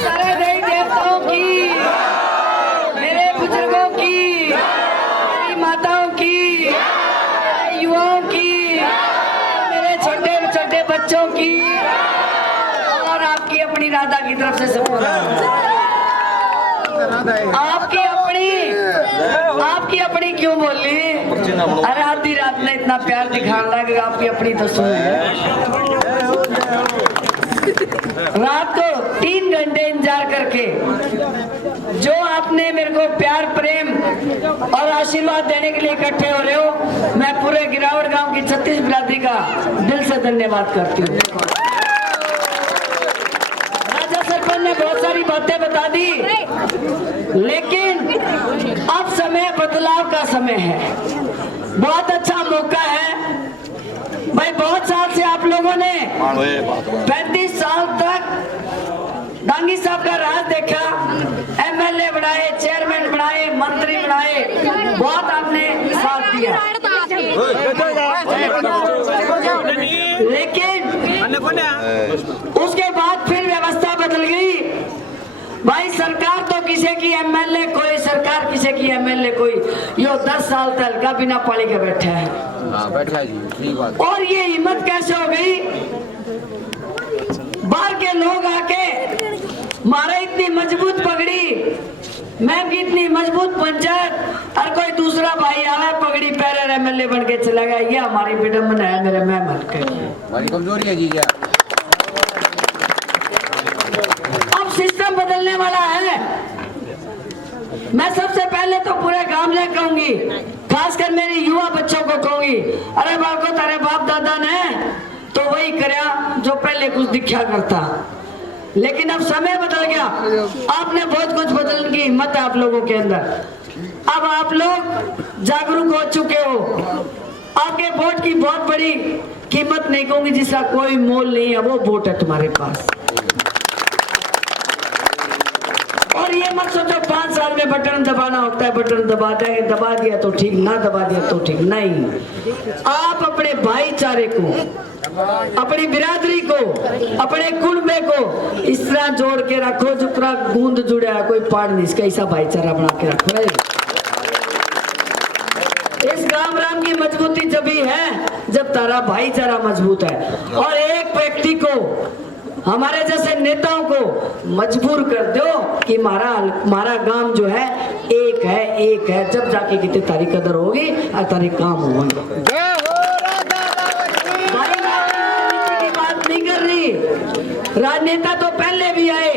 सारे देवी देवताओं की, मेरे बुजुर्गों की, मेरी माताओं की, मेरे युवाओं की, मेरे छोटे छोटे बच्चों की और आपकी अपनी राधा की तरफ से सबको आपकी अपनी क्यों बोली? अरे आधी रात में इतना प्यार दिखाने लगा, आपकी अपनी तो सुन। रात को 3 घंटे इंतजार करके जो आपने मेरे को प्यार प्रेम और आशीर्वाद देने के लिए इकट्ठे हो रहे हो, मैं पूरे गिरावट गांव की 36 बिरादरी का दिल से धन्यवाद करती हूँ। राजा सरपंच ने बहुत सारी बातें बता दी, लेकिन अब समय बदलाव का समय है। बहुत अच्छा मौका है भाई। बहुत साल से आप लोगों ने 35 साल तक डांगी साहब का राज देखा, एमएलए बनाए, चेयरमैन बनाए, मंत्री बनाए, बहुत आपने साथ दिया। लेकिन उसके बाद फिर व्यवस्था बदल गई भाई। सरकार तो किसी की एमएलए कोई, सरकार किसी की एमएलए कोई, यो 10 साल तक का बिना पाली के बैठा है। बैठा जी, और ये हिम्मत कैसे हो गई? बाहर के लोग आके मारे इतनी मजबूत पगड़ी, मैं भी इतनी मजबूत पंचायत, और कोई दूसरा भाई आवे पगड़ी पैर एमएलए बन के चला गया। ये हमारी विडम्बना है मेरे मेहमान के, हमारी कमजोरी है जीजा। अब सिस्टम बदलने वाला है। मैं सबसे पहले तो पूरे गांव में कहूंगी, खासकर मेरे युवा बच्चों को कहूंगी, अरे बालको तारे बाप दादा ने तो वही करया जो पहले कुछ दिखा करता, लेकिन अब समय बदल गया। आपने बहुत कुछ बदलने की हिम्मत है आप लोगों के अंदर। अब आप लोग जागरूक हो चुके हो। आपके वोट की बहुत बड़ी कीमत नहीं कहूंगी, जिसका कोई मोल नहीं है, वो वोट है तुम्हारे पास। और ये मत सोचो 5 साल में बटन दबाना होता है, बटन दबा देंगे, दबा दिया तो ठीक, ना दबा दिया तो ठीक नहीं। आप अपने भाईचारे को, अपनी बिरादरी को, अपने कुनबे को इस तरह जोड़ के रखो जितना गूंद जुड़ा है, कोई पाड़ नहीं, इसका ऐसा भाईचारा बना के रखो। इस राम की मजबूती जब ही है जब तारा भाईचारा मजबूत है। और एक व्यक्ति को, हमारे जैसे नेताओं को मजबूर कर दो कि हमारा गांव जो है एक है, जब जाके कितनी तारी कदर होगी और तारी काम होंगे। बात नहीं कर रही, राजनेता तो पहले भी आए,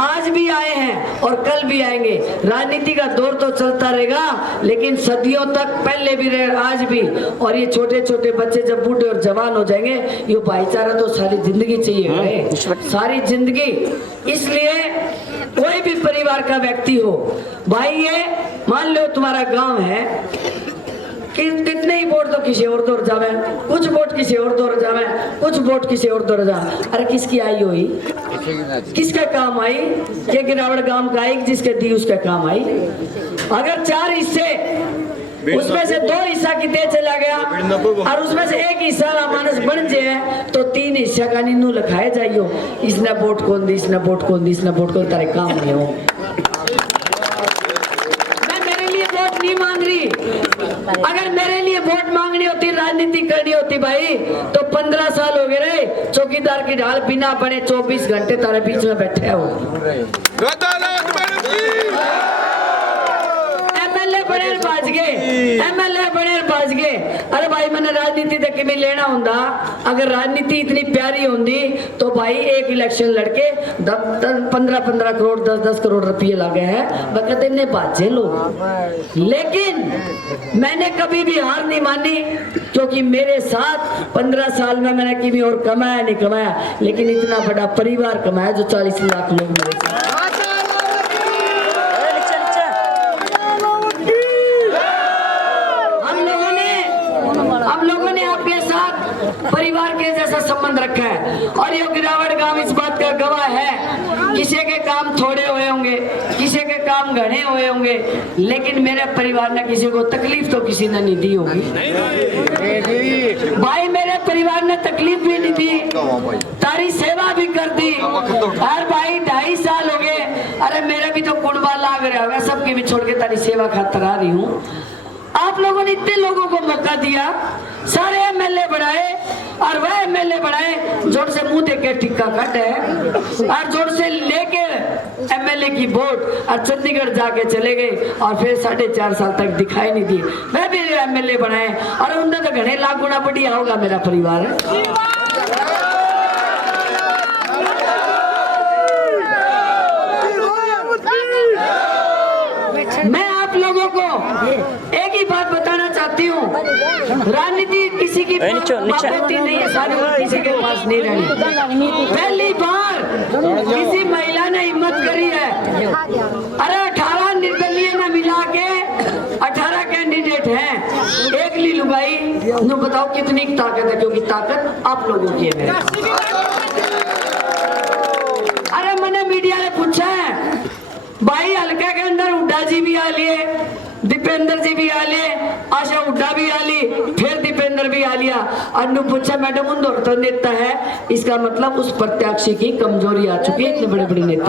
आज भी आए हैं और कल भी आएंगे। राजनीति का दौर तो चलता रहेगा, लेकिन सदियों तक पहले भी रहे, आज भी। और ये छोटे छोटे बच्चे जब बूढ़े और जवान हो जाएंगे, ये भाईचारा तो सारी जिंदगी चाहिए, सारी जिंदगी। इसलिए कोई भी परिवार का व्यक्ति हो भाई, ये मान लो तुम्हारा गांव है कि कितने ही वोट तो किसी और दौर जावे, कुछ वोट किसी और दौर जावे, कुछ वोट किसी और दौर जावे। अरे किसकी आई हुई, किसका काम आई? ये गिरावट गांव का आई, जिसके दी उसका काम आई। अगर 4 हिस्से, उसमें से 2 हिस्सा कितने चला गया और उसमें से 1 हिस्सा मानस बन जाए तो 3 हिस्सा का नीनू लिखाए जाइयो, इसने वोट कौन दी, इसने वोट कौन दी, इसने वोट कौन, तारे काम नहीं हो। मैं मेरे लिए वोट नहीं मांग रही। अगर मेरे लिए वोट मांगनी होती, राजनीति करनी होती भाई, तो 15 साल हो गए रे चौकीदार की ढाल बिना बने 24 घंटे तारे बीच में बैठे हो। एमएलए बने बाज गए। अरे भाई मैंने राजनीति तक में लेना होंदा, अगर राजनीति इतनी प्यारी होंदी तो भाई एक इलेक्शन लड़के 15-15 करोड़ 10-10 करोड़ रुपये लगे हैं, बकते ने बाजे लोग। लेकिन मैंने कभी भी हार नहीं मानी, क्योंकि मेरे साथ 15 साल में मैंने कभी और कमाया नहीं कमाया, लेकिन इतना बड़ा परिवार कमाया जो 40 लाख लोग मेरे साथ। परिवार के जैसा संबंध रखा है। और ये गिरावट गांव इस बात का गवाह है किसी के काम थोड़े हुए होंगे, किसी के काम घने हुए होंगे, लेकिन मेरे परिवार ने किसी को तकलीफ तो किसी ने नहीं दी होगी भाई। मेरे परिवार ने तकलीफ भी नहीं दी, तारी सेवा भी कर दी। और भाई 2.5 साल हो गए, अरे मेरे भी तो कुंडवा लाग रहा होगा, सबकी भी छोड़ के तारी सेवा खातर आ रही हूँ। आप लोगों ने इतने लोगों को मौका दिया, सारे एमएलए बढ़ाए, और वह एमएलए बढ़ाए जोर से मुंह देके टिक्का काटे और जोर से लेके एमएलए की वोट और चंडीगढ़ जाके चले गए, और फिर 4.5 साल तक दिखाई नहीं दी। मैं भी एमएलए बनाए, और उनका तो घने लाख गुना बढ़िया होगा मेरा परिवार। मैं आप लोगों को एक ही बात बताना चाहती हूँ, राजनीति किसी की होती नहीं है, सारी किसी के पास नहीं रहनी। पहली बार किसी महिला ने हिम्मत करी है, अरे 18 निर्दलीय में मिला के 18 कैंडिडेट हैं, एक ली लुगाई नु बताओ कितनी ताकत है, क्योंकि ताकत आप लोगों की है। अरे मैंने मीडिया ने पूछा है भाई, हल्का के अंदर हुड्डा जी भी आ लिए, दीपेंद्र जी भी आ लिए, आशा हुड्डा भी आ ली, फिर दीपेंद्र भी आ लिया। अन्नू पूछा मैडम उन दोनों तो नेता है, इसका मतलब उस प्रत्याशी की कमजोरी आ चुकी है, इतने बड़े बड़े नेता।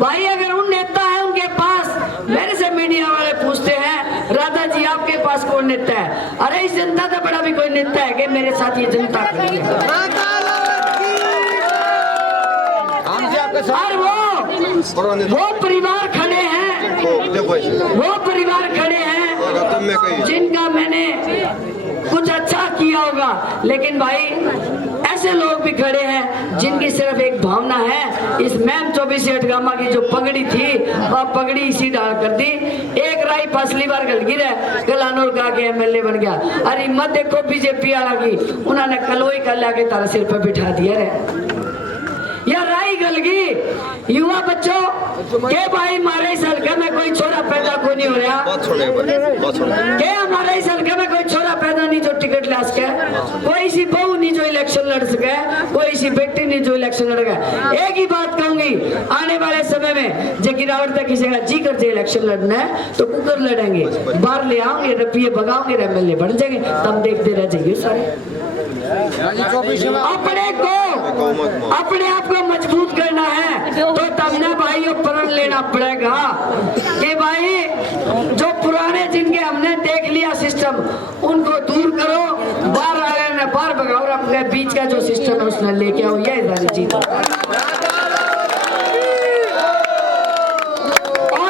भाई अगर उन नेता है उनके पास, मेरे से मीडिया वाले पूछते हैं राधा जी आपके पास कौन नेता है? अरे इस जनता से बड़ा भी कोई नेता है कि मेरे साथ ये जनता खड़ी है। और वो परिवार खड़े हैं, वो परिवार खड़े हैं जिनका मैंने कुछ अच्छा किया होगा, लेकिन भाई ऐसे लोग भी खड़े हैं जिनकी सिर्फ एक भावना है, इस मैम 24 अठगामा की जो पगड़ी थी वह पगड़ी इसी डाल कर दी। एक राई फसली बार गल गिर है, कलानौर का के एमएलए बन गया। अरे मत देखो बीजेपी वाला की, उन्होंने कलोई कर ला के तारा सिर पर बिठा दिया रे। या राई गलगी युवा बच्चों के भाई हमारे इस हल्के में कोई छोरा पैदा को नहीं हो रहा, के हमारे इस हल्के में कोई छोरा पैदा नहीं जो टिकट ला सके, कोई सी बहू नहीं जो इलेक्शन लड़ सके, कोई सी बेटी नहीं जो इलेक्शन लड़ गए। एक ही बात कहूंगी, आने वाले समय में जो गिरावट तक किसी का जी करते इलेक्शन लड़ना है तो कुकर लड़ेंगे, बाहर ले आओगे, रुपये भगाओगे, एमएलए बन जाएंगे, तब देखते रह जाइए सारे। अपने आप को मजबूत करना है तो तब ना भाई प्रण लेना पड़ेगा कि भाई जो पुराने जिनके हमने देख लिया सिस्टम उनको दूर करो, बाहर आ गए ना बाहर भगाओ, अपने बीच का जो सिस्टम है उसने लेके आओ, ये सारी चीज। और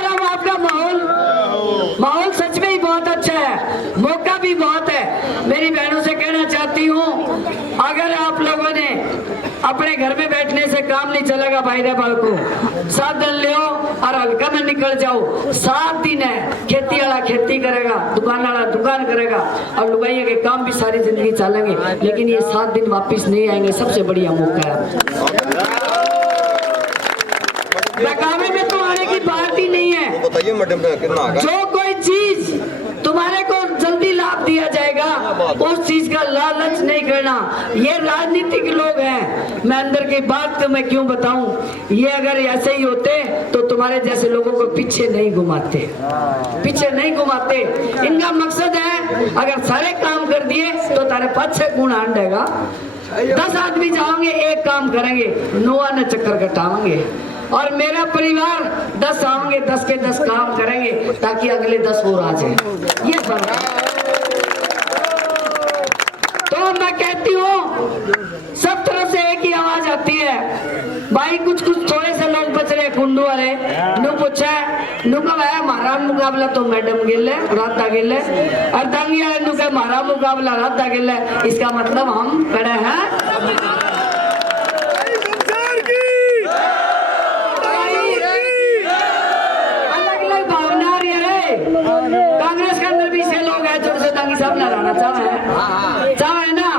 अब आपका माहौल सच में ही बहुत अच्छा है, मौका भी बहुत है। मेरी बहनों से कहना चाहती हूँ, अगर आप लोगों ने अपने घर में बैठने से काम नहीं चलेगा, भाई बाल को साधन ले और हल्का में निकल जाओ। 7 दिन है, खेती वाला खेती करेगा, दुकान वाला दुकान करेगा, और लुगाइया के काम भी सारी जिंदगी चलेंगे, लेकिन ये 7 दिन वापिस नहीं आएंगे। सबसे बढ़िया मौका है, बकावे में तो आने की बात ही नहीं है। बताइए मैडम, जो कोई चीज तुम्हारे को जल्दी लाभ दिया जाएगा उस चीज का लालच नहीं करना। ये राजनीतिक लोग हैं, मैं अंदर की बात तो मैं क्यों बताऊं, ये अगर ऐसे ही होते तो तुम्हारे जैसे लोगों को पीछे नहीं घुमाते, पीछे नहीं घुमाते। इनका मकसद है अगर सारे काम कर दिए तो तारे 5-6 गुण आंडेगा, 10 आदमी जाओगे एक काम करेंगे, 9 आने चक्कर कटावेंगे, और मेरा परिवार 10 आओगे 10 के 10 काम करेंगे ताकि अगले 10 और आ जाए। ये फर्क है। तो मैं कहती हूँ सब तरफ से एक ही आवाज आती है, भाई कुछ थोड़े से लोग बच रहे कुंडू वाले, नु पूछा नु का भाई हमारा मुकाबला तो मैडम गिल है, राधा गिल है, और दंगी वाले नु का हमारा मुकाबला राधा गिल है, इसका मतलब हम खड़े हैं। कांग्रेस के अंदर भी से लोग हैं जो दांगी साहब ना रहना चाहे ना,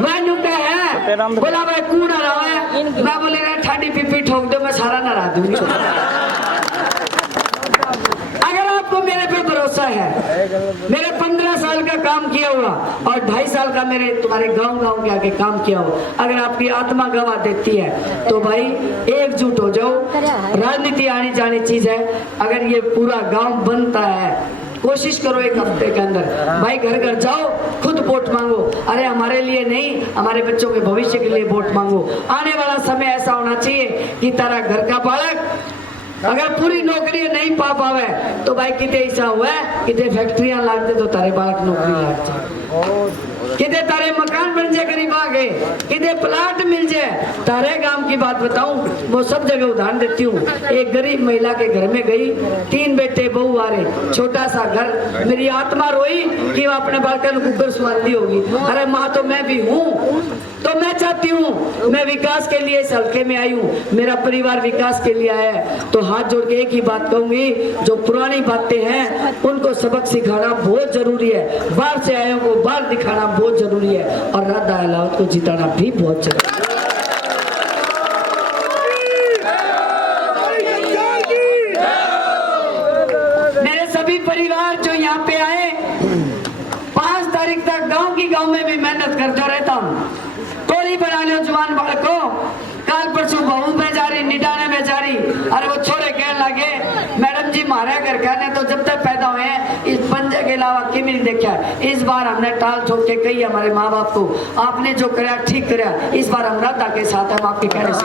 मैं नुका है बोला भाई कूड़ा रहा है, मैं बोले ठाडी पीपी ठोक दो, मैं सारा ना रहा दूंगी। अगर आपको मेरे पे भरोसा है। मेरे 15 साल का काम किया हुआ और 2.5 साल का मेरे तुम्हारे गांव के आगे काम किया हुआ, अगर आपकी आत्मा गवाह देती है तो भाई एकजुट हो जाओ। राजनीति आनी जानी चीज है। अगर ये पूरा गांव बनता है, कोशिश करो 1 हफ्ते के अंदर भाई घर घर जाओ, खुद वोट मांगो। अरे हमारे लिए नहीं, हमारे बच्चों के भविष्य के लिए वोट मांगो। आने वाला समय ऐसा होना चाहिए कि तारा घर का बालक अगर पूरी नौकरी नहीं पा पावे तो भाई कितने ऐसा हुआ है, कितने फैक्ट्रियां लागते तो तारे बालक नौकरी लाग जाए, कितने तारे मकान बन जाए गरीब आगे, कितने प्लाट मिल जाए। तारे गांव की बात बताऊं, वो सब जगह उदाहरण देती हूँ। एक गरीब महिला के घर में गई, 3 बेटे बहू आ रहे, छोटा सा घर। मेरी आत्मा रोई कि वो अपने बालकन को कुकर स्वाद दी होगी। अरे माँ तो मैं भी हूँ, तो मैं चाहती हूँ, मैं विकास के लिए इस हल्के में आई हूँ, मेरा परिवार विकास के लिए आया है। तो हाथ जोड़ के एक ही बात कहूंगी, जो पुरानी बातें हैं उनको सबक सिखाना बहुत जरूरी है, बाहर से आयों को बाहर दिखाना बहुत जरूरी है, और राधा अलावत को जिताना भी बहुत जरूरी है। मेरे सभी परिवार जो यहाँ पे आए, 5 तारीख तक गांव में भी मेहनत करता रहता हूँ। टोली बना लो जवान बालको, काल परसों बहू में जा रही, निडाने में जा रही। अरे वो छोरे कहने लगे मैडम जी मारे घर कहने तो जब तक पैदा हुए हैं इस पंजे के अलावा कि नहीं देखा। इस बार हमने टाल ठोक के कही हमारे माँ बाप को, आपने जो कराया ठीक कराया, इस बार हम राधा के साथ हम आपके कहने से।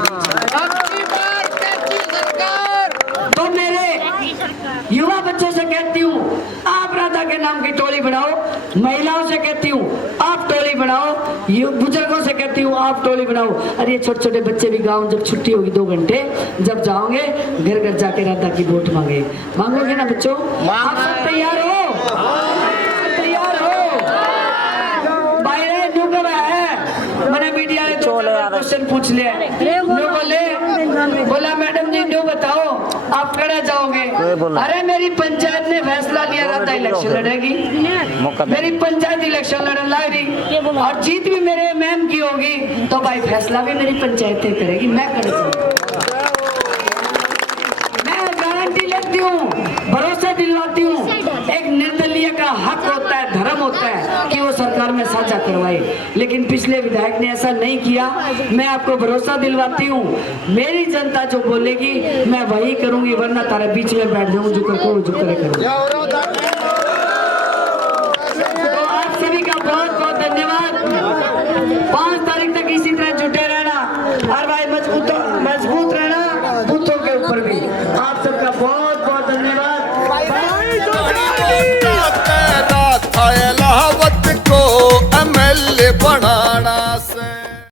तो मेरे युवा बच्चों से कहती हूँ, आप राधा के नाम की टोली बनाओ। महिलाओं से कहती हूँ आप टोली बनाओ। बुजुर्गों से कहती हूँ आप टोली बनाओ। अरे ये छोटे छोटे बच्चे भी गाँव, जब छुट्टी होगी 2 घंटे, जब जाओगे घर घर जाके राधा की वोट मांगोगे ना बच्चों? आप सब तैयार हो? तैयार हो भाई? मैंने मीडिया ने 2 क्वेश्चन पूछ लिया। बोला मैडम जी न्यू बताओ आप कड़ा जाओगे? अरे मेरी पंचायत ने फैसला लिया राधा इलेक्शन लड़ेगी, मेरी पंचायत इलेक्शन लड़ने लग रही और जीत भी मेरे मैम की होगी, तो भाई फैसला भी मेरी पंचायत करेगी, मैं कर मैं गारंटी लेती हूँ, भरोसा दिलवाती हूँ। एक निर्दलीय का हक होता है, धर्म होता है कि वो सरकार में साझा करवाए, लेकिन पिछले विधायक ने ऐसा नहीं किया। मैं आपको भरोसा दिलवाती हूँ, मेरी जनता जो बोलेगी मैं वही करूंगी, वरना तारे बीच में बैठ जाऊँ जो करे करूँगा। तो आप सभी का बहुत बहुत धन्यवाद। 5 तारीख तक इसी तरह जुटे रहना और भाई मजबूत रहना बूथों के ऊपर भी। आप सबका बहुत बहुत धन्यवाद। इलाहाबाद को MLA बना